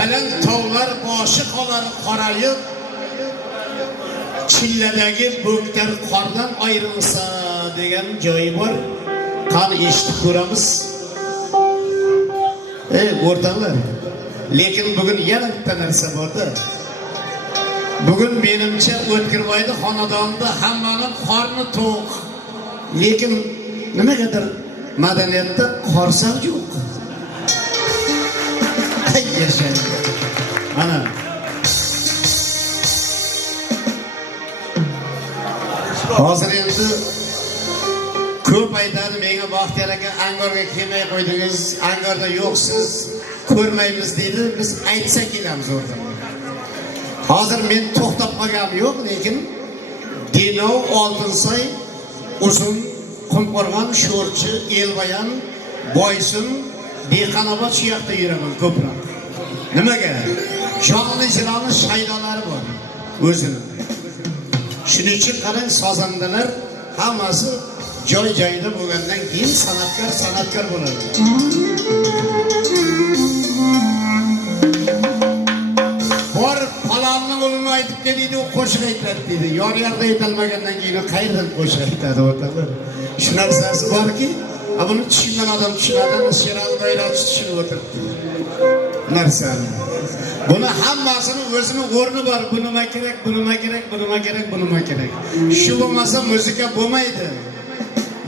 Baland tog'lar boshi qolar qorayib, chilladagi bo'ktar qordan ayrilsa degan joyi bor. Qani eshitib ko'ramiz. O'rtoqlar, lekin bugun yana bitta narsa borda. Bugun menimcha O'tkirboyda xonadonda hammaning qorni to'q. Lekin nimagadir madaniyatda qorsak yo'q. Ay yashay. Ana hozir endi ko'p aytadi menga Baxtiyor aka Angorga kelmay qo'ydingiz, Angorda yo'qsiz, ko'rmaymiz deydi. Biz aytsak kelamiz o'rtada. Hozir men to'xtab qolganim yo'q, lekin Denov, Oltinsoy, Uzun, Qumqo'rg'on, Sho'rchi, Elbayan, Boysun, Dehqonobod shu yoqda yuraman ko'proq. Nimaga? Jonli ijroni shaydolari bor o'zini. Shuning uchun qarang, sozandalar hammasi joy-joyida bo'lgandan keyin san'atkor bo'ladi. Bor falonning o'lini aytib keldi, u qo'shiq aytadi dedi. Yor-yorda aytilmagandan keyin qayerdan qo'shiq aytadi o'rtoqlar? Shu narsasi borki, buni tushungan odam tushunadi, Sherali G'ayratchi tushunib o'tiribdi. Narsani. Buni hammasini o'zining o'rni bor. Bu nima kerak, bu nima kerak, bu nima kerak, bu nima kerak. Shu bo'lmasa muzika bo'lmaydi.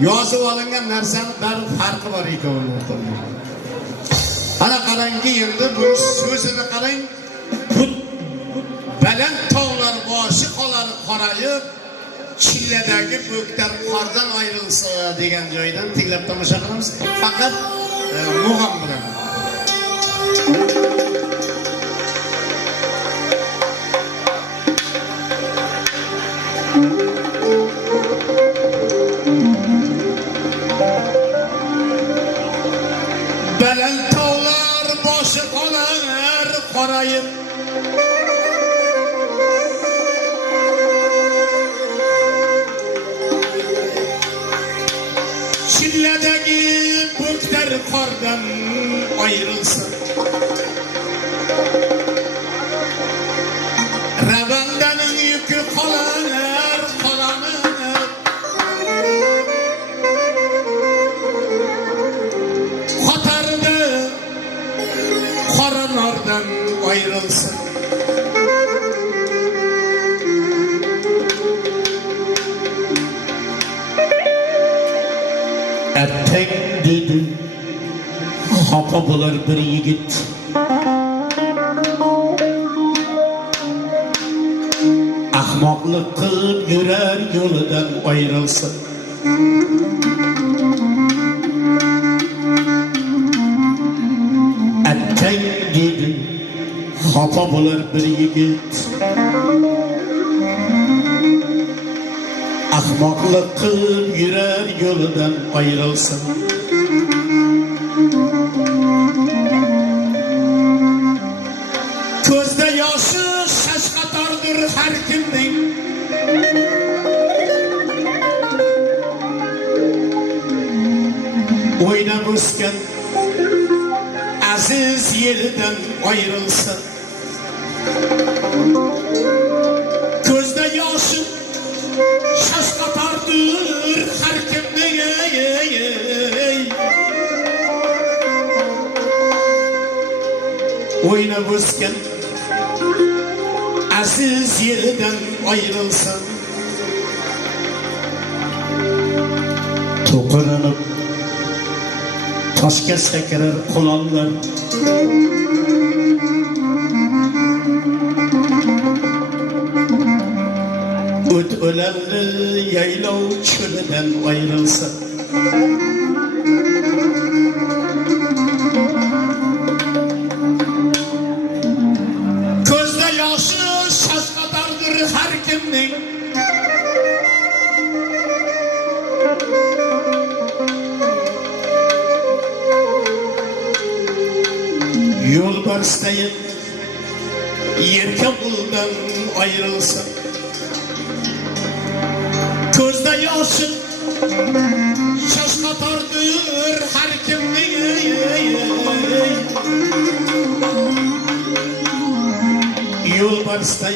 Yozib olingan narsaning bari farqi bor ikkovining o'rtasida. Ana qarangki, endi bu so'zini qarang. Bu baland tog'lar boshi qolar qorayib, chilladagi bo'ktar qordan ayrilsa degan joydan tinglab tomosha qilamiz. Faqat mug'am bilan. Baland tog'lar boshi qolar qorayib, chilladagi bo'ktar qordan ayrilsa, Ravandaning yuki qolar qolanib, Qotarda qora nordan ayrilsa, attang dedi xafa bo'lar bir yigit, ahmoqlik qilib yurar yo'lidan ayrilsa, attang dedi xafa bo'lar bir yigit, ahmoqlik qilib yurar yo'lidan ayrilsa, ko'zda yoshi shashqatordir har kimning, o'ynab o'sgan aziz yelidan ayrilsa, ko'zda yoshi shashqatordir har kimning, o'ynab o'sgan aziz yeridan ayrilsa, to'qirinib toshga sakirar qulonlar, o't o'lanli yaylov cho'lidan ayrilsa, ko'zda yoshi shashqatordir har kimning, yo'lbarsdayib yerka buldan ayrilsa, ko'zda yoshi shashqatordir har kimning, yolbarsday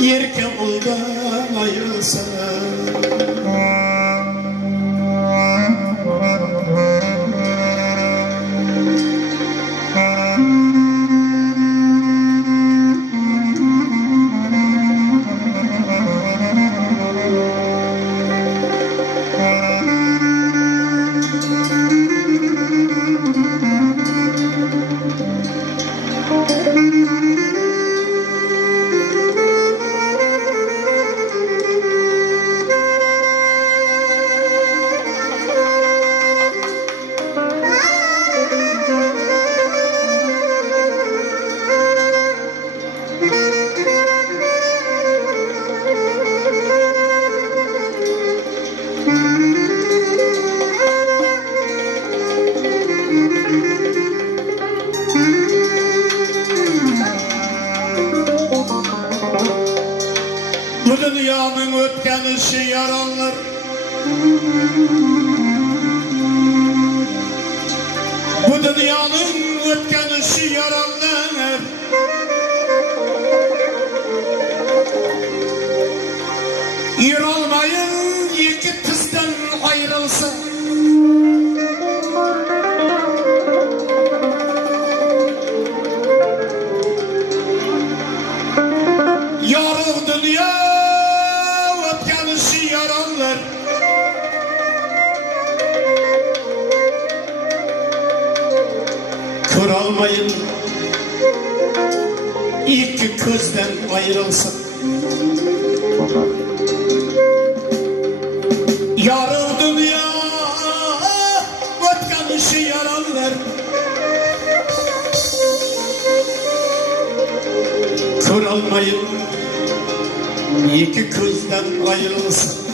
yerken buldan ayrılsa. Bu dünyanın ötken işi yaranlar, bu dünyanın ötken işi yaranlar. Yer olmayın iki tızdan ayrılsa. Yarı dünya yaranlar, kör almayın iki közden ayrılsın. Yarı dünya ötken işi yaranlar, kör almayın iki közden ayrılsın.